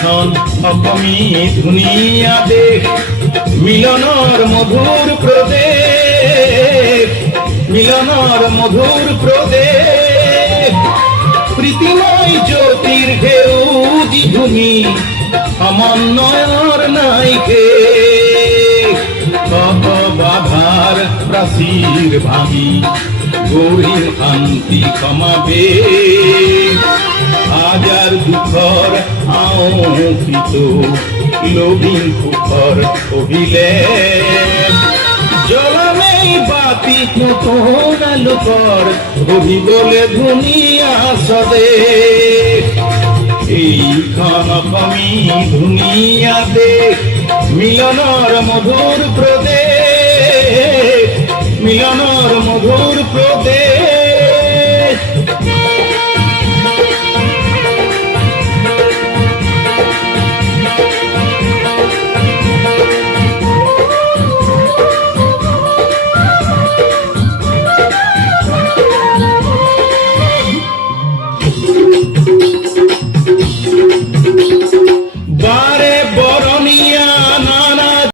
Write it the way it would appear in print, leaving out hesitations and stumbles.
এইখন অসমী ধুনীয়া দেশ, মিলনৰ মধুৰ প্ৰদেশ, মিলনৰ মধুৰ প্ৰদেশ। প্ৰীতিময় জ্যোতিৰ সেউজী ভূমি, সমন্বয়ৰ নাইকে বাধাৰ প্ৰাচীৰ ভাঙি গঢ়িল শান্তি সমাবেশ। হাজাৰ দুখৰ আওঁকিত লভিন সুখৰ অভিলেখ। জ্বলামেই বাতি নতুন আলোকৰ গঢ়িবলে ধুনীয়া স্বদেশ। এইখন অসমী ধুনীয়া দেশ, মিলনৰ মধুৰ প্ৰদেশ, মিলনৰ মধুৰ প্ৰদেশ।